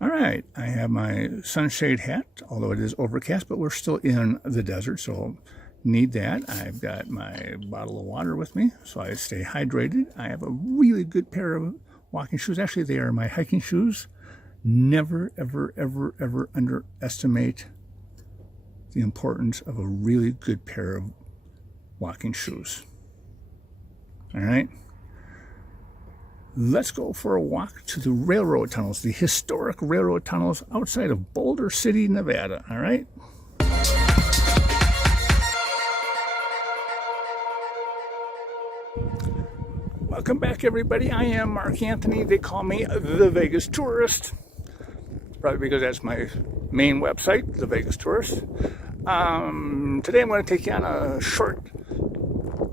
All right, I have my sunshade hat, although it is overcast, but we're still in the desert, so need that. I've got my bottle of water with me, so I stay hydrated. I have a really good pair of walking shoes. Actually, they are my hiking shoes. Never, ever, ever, ever underestimate the importance of a really good pair of walking shoes. All right. Let's go for a walk to the railroad tunnels, the historic railroad tunnels outside of Boulder City, Nevada. All right. Welcome back, everybody. I am Mark Anthony. They call me the Vegas Tourist, probably because that's my main website, the Vegas Tourist. Today I'm going to take you on a short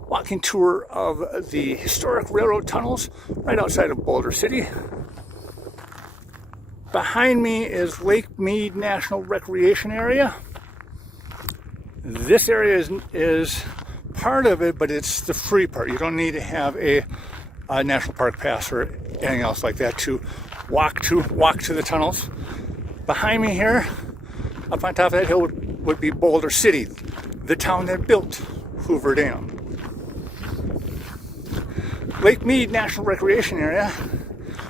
walking tour of the historic railroad tunnels right outside of Boulder City. Behind me is Lake Mead National Recreation Area. This area is part of it, but it's the free part. You don't need to have a National Park Pass or anything else like that to walk to the tunnels. Behind me here, up on top of that hill, would be Boulder City, the town that built Hoover Dam. Lake Mead National Recreation Area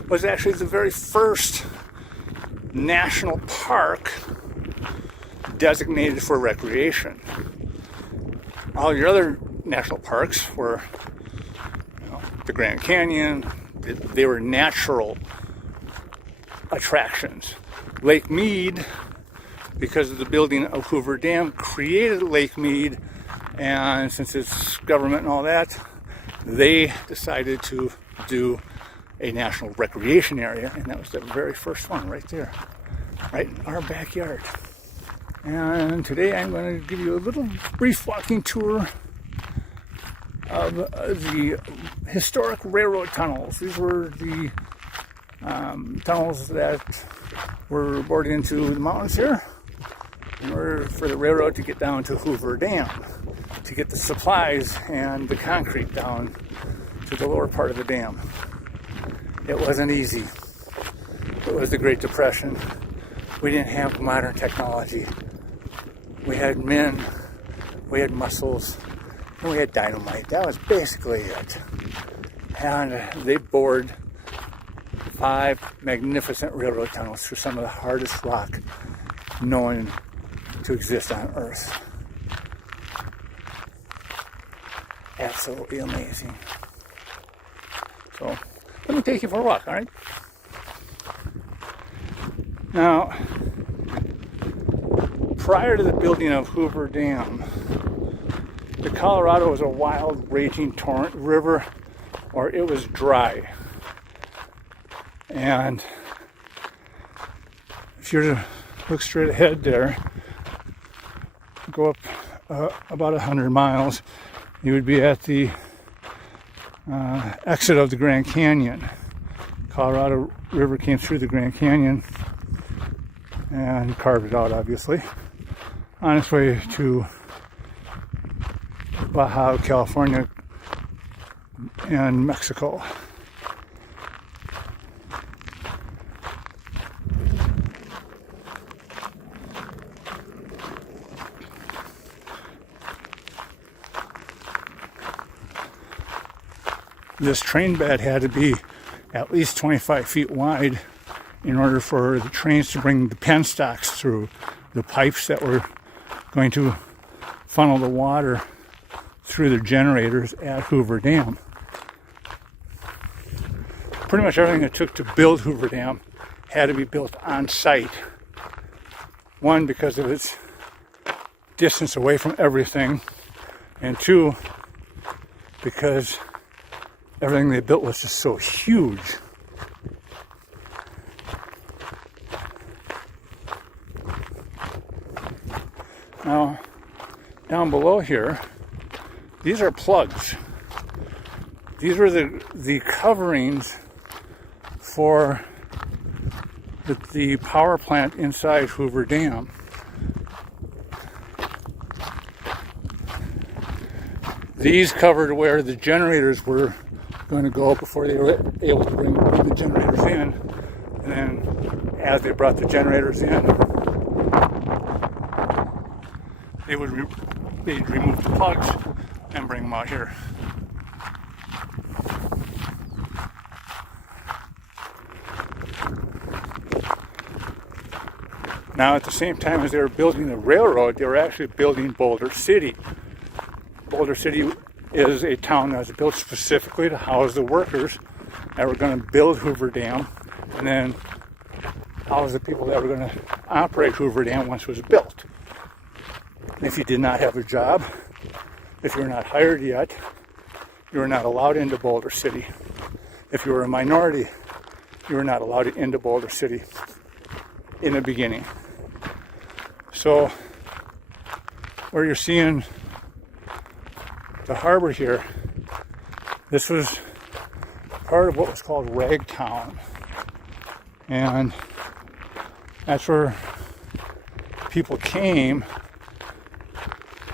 was actually the very first national park designated for recreation. All your other national parks were, the Grand Canyon, they were natural attractions. Lake Mead, because of the building of Hoover Dam, created Lake Mead, and since it's government and all that, they decided to do a national recreation area, and that was the very first one right there, right in our backyard. And today I'm going to give you a little brief walking tour of the historic railroad tunnels. These were the tunnels that were bored into the mountains here in order for the railroad to get down to Hoover Dam, to get the supplies and the concrete down to the lower part of the dam. It wasn't easy. It was the Great Depression. We didn't have modern technology. We had men, we had muscles, and we had dynamite. That was basically it. And they bored 5 magnificent railroad tunnels through some of the hardest rock known to exist on Earth. Absolutely amazing. So, let me take you for a walk, all right? Now, prior to the building of Hoover Dam, the Colorado was a wild, raging torrent river, or it was dry. And if you were to look straight ahead there, go up about 100 miles, you would be at the exit of the Grand Canyon. Colorado River came through the Grand Canyon and carved it out, obviously, on its way to Baja California and Mexico. This train bed had to be at least 25 feet wide in order for the trains to bring the penstocks through, the pipes that were going to funnel the water through the generators at Hoover Dam. Pretty much everything it took to build Hoover Dam had to be built on site. One, because of its distance away from everything, and two, because everything they built was just so huge. Now, down below here, these are plugs. These were the coverings for the power plant inside Hoover Dam. These covered where the generators were going to go before they were able to bring the generators in. And then as they brought the generators in, they'd remove the plugs and bring them out here. Now, at the same time as they were building the railroad, they were actually building Boulder City. Boulder City is a town that was built specifically to house the workers that were going to build Hoover Dam, and then house the people that were going to operate Hoover Dam once it was built. If you did not have a job, if you were not hired yet, you were not allowed into Boulder City. If you were a minority, you were not allowed into Boulder City in the beginning. So, where you're seeing the harbor here, this was part of what was called Ragtown. And that's where people came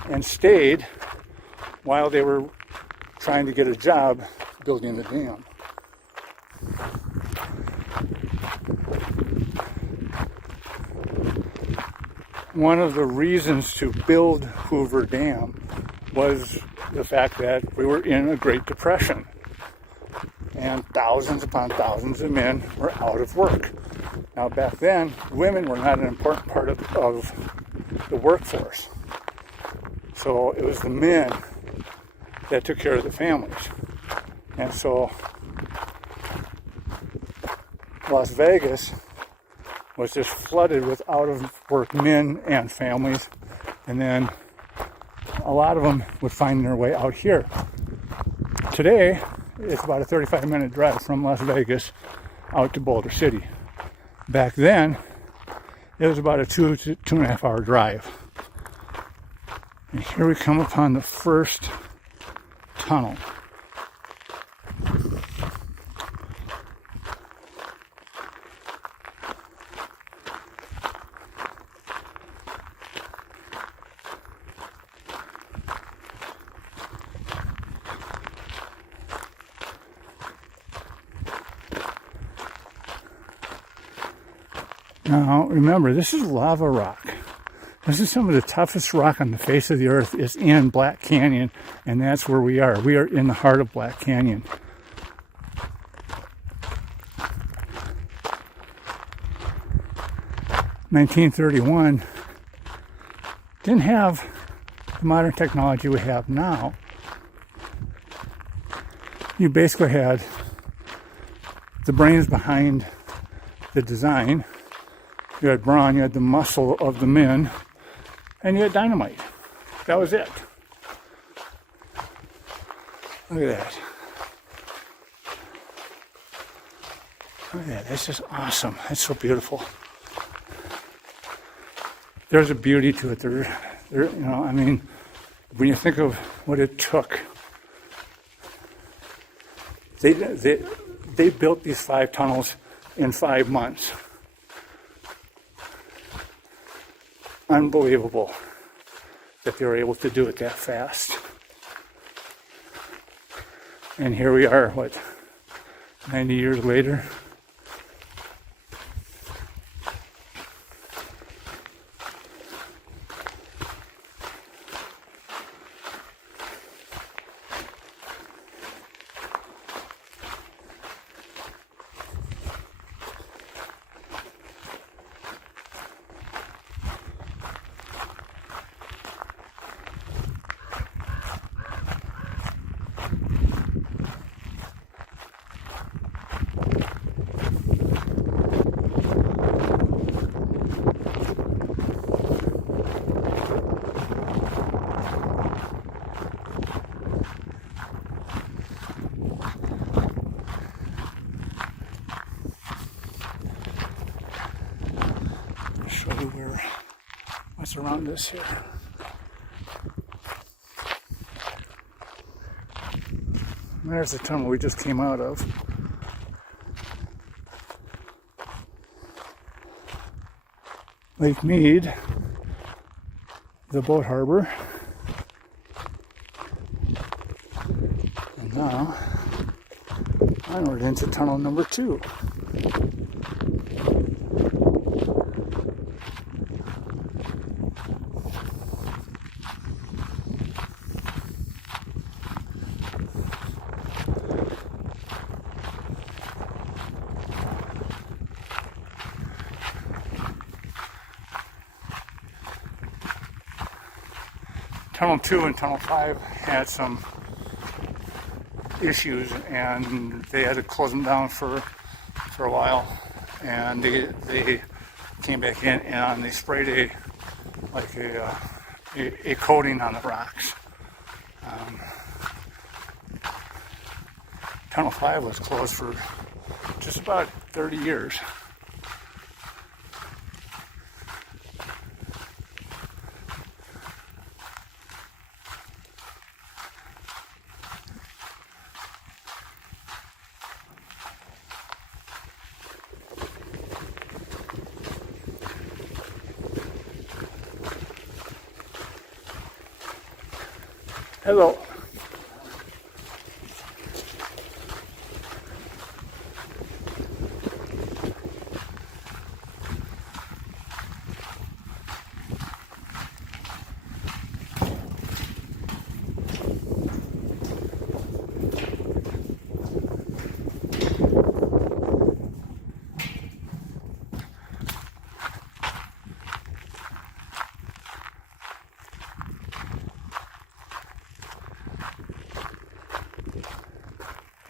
and stayed while they were trying to get a job building the dam. One of the reasons to build Hoover Dam was the fact that we were in a Great Depression, and thousands upon thousands of men were out of work. Now, back then, women were not an important part of the workforce. So it was the men that took care of the families. And so Las Vegas was just flooded with out-of-work men and families, and then a lot of them would find their way out here. Today, it's about a 35-minute drive from Las Vegas out to Boulder City. Back then, it was about a 2 to 2.5 hour drive. And here we come upon the first tunnel. Now, remember, this is lava rock. This is some of the toughest rock on the face of the earth is in Black Canyon, and that's where we are. We are in the heart of Black Canyon. (1931) didn't have the modern technology we have now. You basically had the brains behind the design. You had brawn, you had the muscle of the men, and you had dynamite. That was it. Look at that. Look at that. That's just awesome. That's so beautiful. There's a beauty to it. There, you know, I mean, when you think of what it took, they built these 5 tunnels in 5 months. Unbelievable that they were able to do it that fast. And here we are, 90 years later. Show you what's around us here. There's the tunnel we just came out of. Lake Mead, the boat harbor. And now, onward into tunnel number 2. Tunnel 2 and Tunnel 5 had some issues, and they had to close them down for a while, and they came back in and they sprayed a coating on the rocks. Tunnel 5 was closed for just about 30 years. Hello.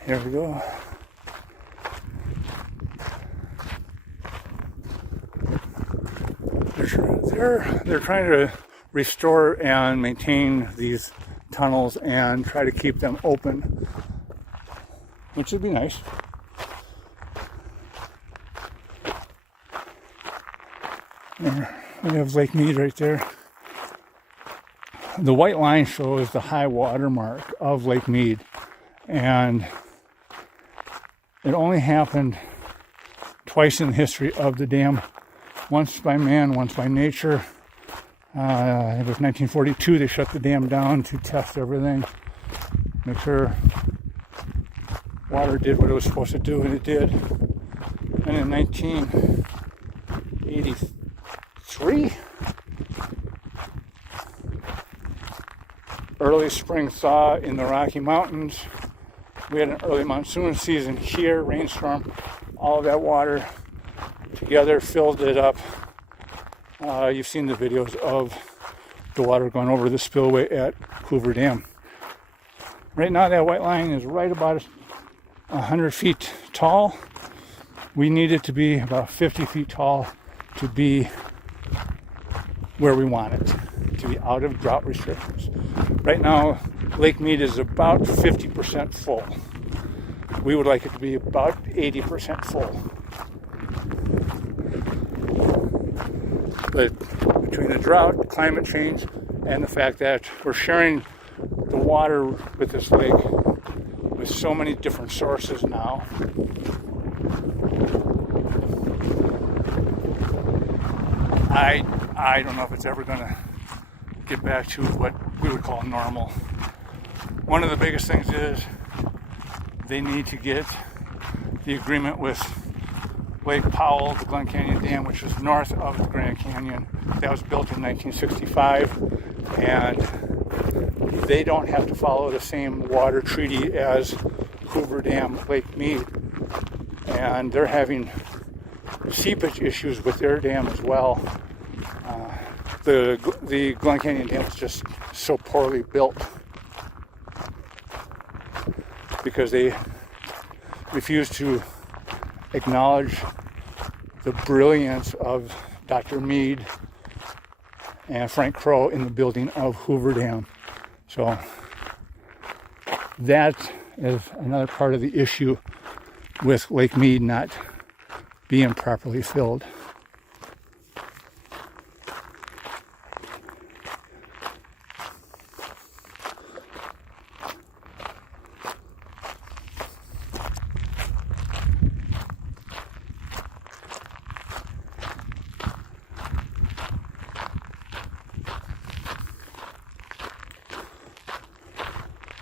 Here we go. They're trying to restore and maintain these tunnels and try to keep them open, which would be nice. There, we have Lake Mead right there. The white line shows the high water mark of Lake Mead, and it only happened twice in the history of the dam. Once by man, once by nature. It was 1942, they shut the dam down to test everything, make sure water did what it was supposed to do, and it did. And in 1983, early spring thaw in the Rocky Mountains. We had an early monsoon season here, rainstorm, all of that water together filled it up. You've seen the videos of the water going over the spillway at Hoover Dam. Right now that white line is right about 100 feet tall. We need it to be about 50 feet tall to be where we want it, to be out of drought restrictions. Right now, Lake Mead is about 50% full. We would like it to be about 80% full. But between the drought, climate change, and the fact that we're sharing the water with this lake with so many different sources now, I don't know if it's ever going to get back to what we would call normal. One of the biggest things is they need to get the agreement with Lake Powell, the Glen Canyon Dam, which is north of the Grand Canyon. That was built in 1965, and they don't have to follow the same water treaty as Hoover Dam, Lake Mead, and they're having seepage issues with their dam as well. The Glen Canyon Dam is just so poorly built because they refuse to acknowledge the brilliance of Dr. Mead and Frank Crow in the building of Hoover Dam. So that is another part of the issue with Lake Mead not being properly filled.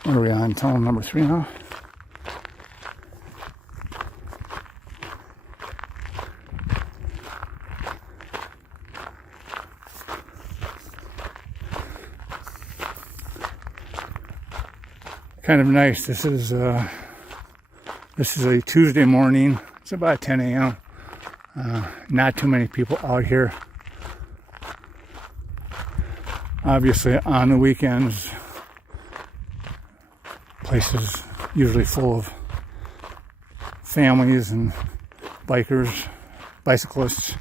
What are we on? Tunnel number 3 now? Kind of nice. This is a Tuesday morning. It's about 10 a.m. Not too many people out here. Obviously, on the weekends, places usually full of families and bikers, bicyclists,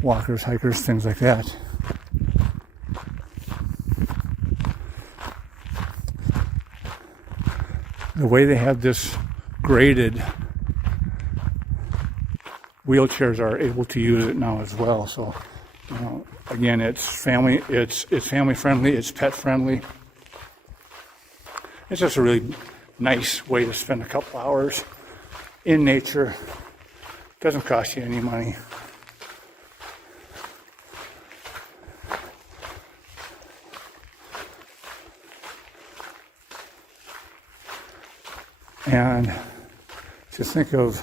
walkers, hikers, things like that. The way they have this graded, wheelchairs are able to use it now as well. So, you know, again, it's family friendly, it's pet friendly. It's just a really nice way to spend a couple hours in nature. Doesn't cost you any money. And just think of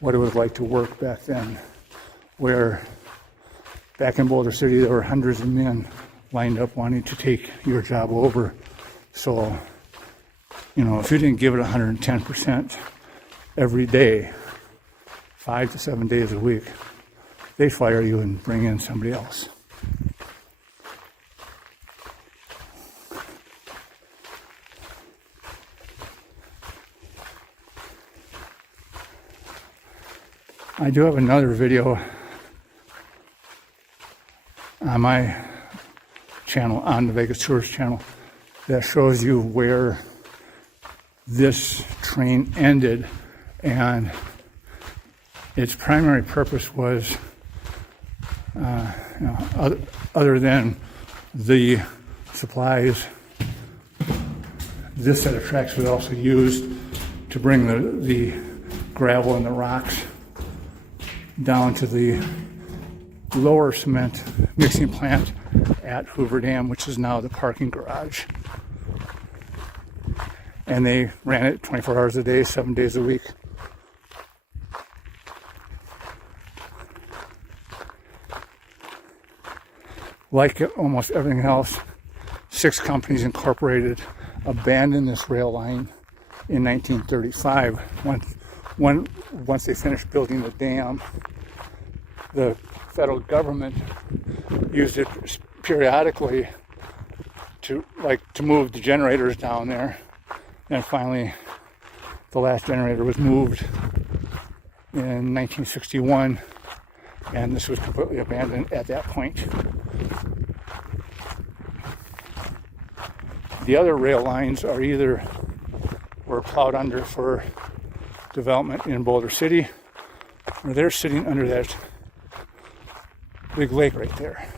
what it was like to work back then, where back in Boulder City there were hundreds of men lined up wanting to take your job over. So, you know, if you didn't give it 110% every day, 5 to 7 days a week, they fire you and bring in somebody else. I do have another video on my channel, on the Vegas Tourist channel, that shows you where this train ended, and its primary purpose was, other than the supplies, this set of tracks was also used to bring the gravel and the rocks down to the lower cement mixing plant at Hoover Dam, which is now the parking garage. And they ran it 24 hours a day, 7 days a week. Like almost everything else, 6 companies incorporated abandoned this rail line in 1935 once they finished building the dam. The federal government used it periodically to move the generators down there, and finally the last generator was moved in 1961, and this was completely abandoned at that point. The other rail lines are either were plowed under for development in Boulder City, or they're sitting under that big lake right there.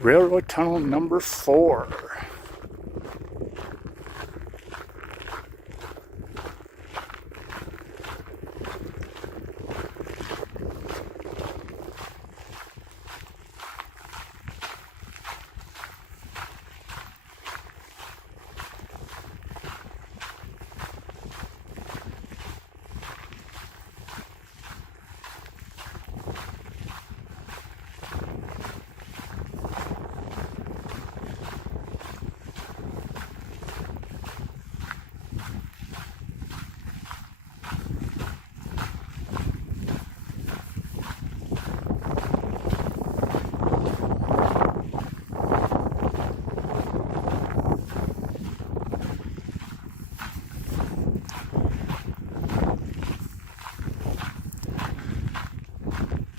Railroad tunnel number 4.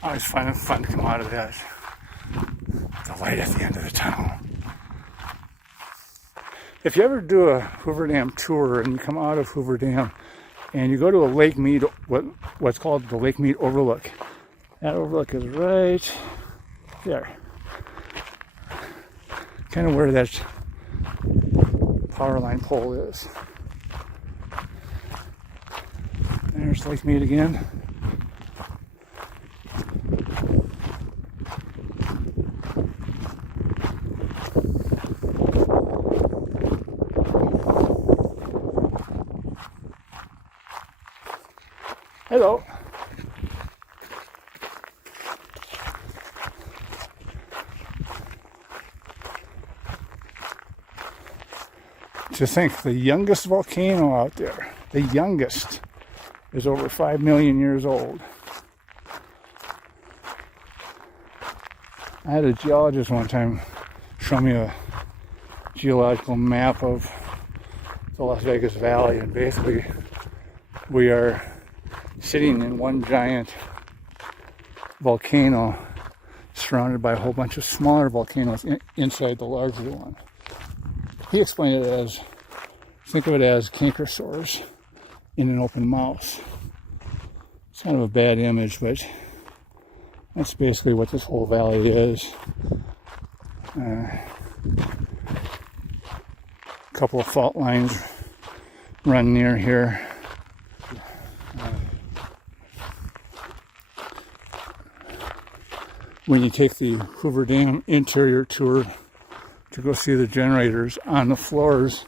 I always find it fun to come out of that, the light at the end of the tunnel. If you ever do a Hoover Dam tour and you come out of Hoover Dam and you go to a Lake Mead, what's called the Lake Mead Overlook, that overlook is right there. kind of where that power line pole is. There's Lake Mead again. Hello. To think the youngest volcano out there, the youngest, is over 5 million years old. I had a geologist one time show me a geological map of the Las Vegas Valley, and basically we are sitting in one giant volcano surrounded by a whole bunch of smaller volcanoes inside the larger one. He explained it as, think of it as canker sores in an open mouth. It's kind of a bad image, but that's basically what this whole valley is. A couple of fault lines run near here. When you take the Hoover Dam interior tour to go see the generators, on the floors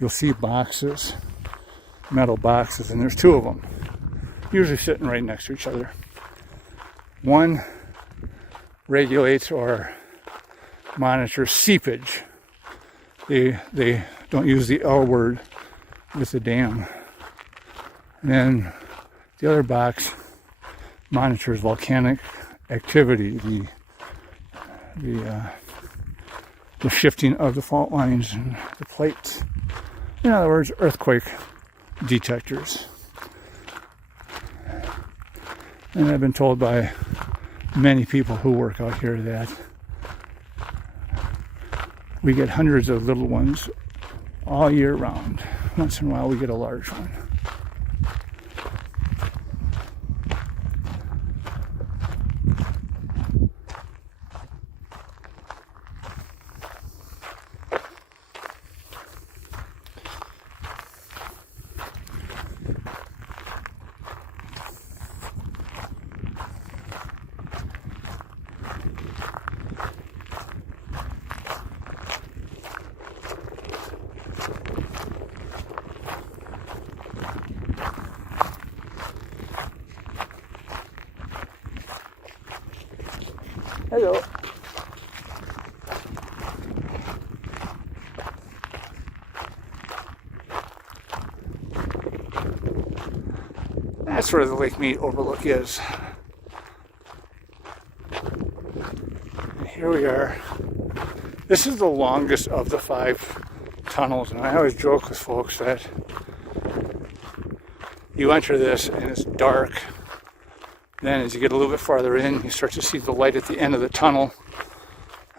you'll see boxes, metal boxes, and there's two of them, usually sitting right next to each other. One regulates or monitors seepage. They don't use the L word with the dam. And then the other box monitors volcanic activity, the shifting of the fault lines and the plates. In other words, earthquake detectors. And I've been told by many people who work out here that we get hundreds of little ones all year round. Once in a while we get a large one. Hello. That's where the Lake Mead overlook is. And here we are. This is the longest of the 5 tunnels, and I always joke with folks that you enter this and it's dark. Then as you get a little bit farther in, you start to see the light at the end of the tunnel.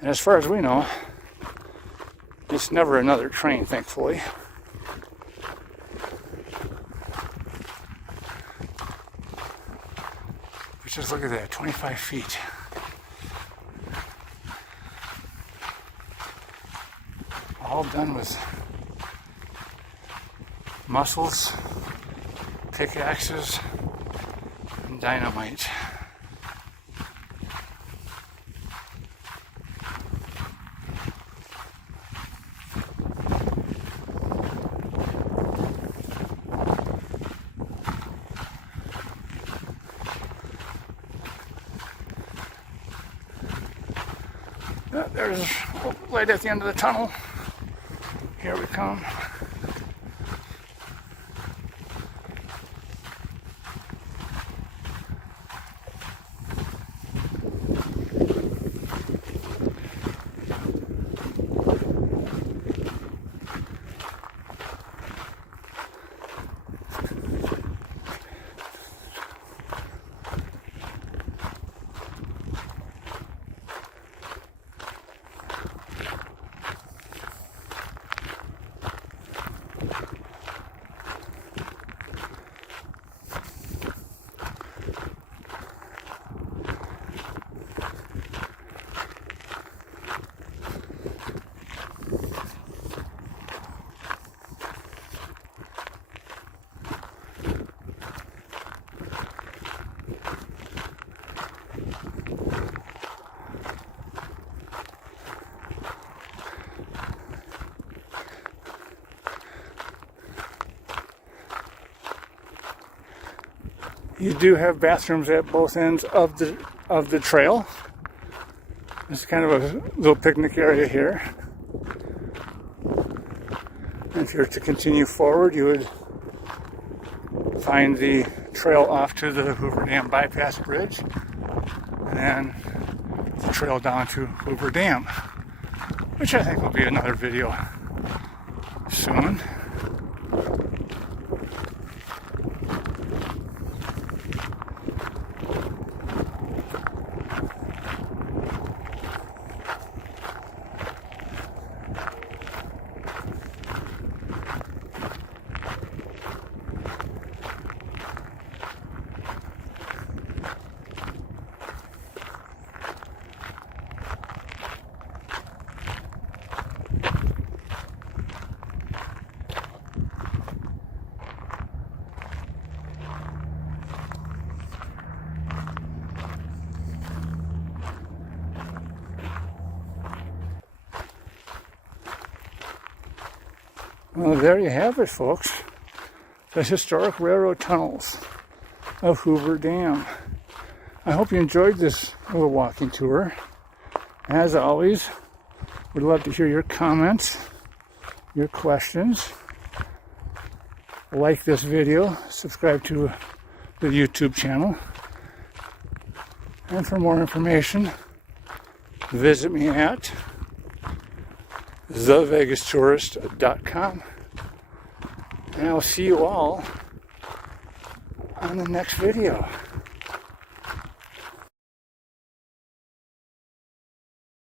And as far as we know, it's never another train, thankfully. But just look at that, 25 feet. All done with muscles, pickaxes, dynamite. There's light at the end of the tunnel. Here we come. You do have bathrooms at both ends of the trail. It's kind of a little picnic area here. And if you're to continue forward, you would find the trail off to the Hoover Dam bypass bridge, and then the trail down to Hoover Dam, which I think will be another video soon. Well, there you have it, folks. The historic railroad tunnels of Hoover Dam. I hope you enjoyed this little walking tour. As always, we'd love to hear your comments, your questions. Like this video, subscribe to the YouTube channel. And for more information, visit me at thevegastourist.com. And I'll see you all on the next video.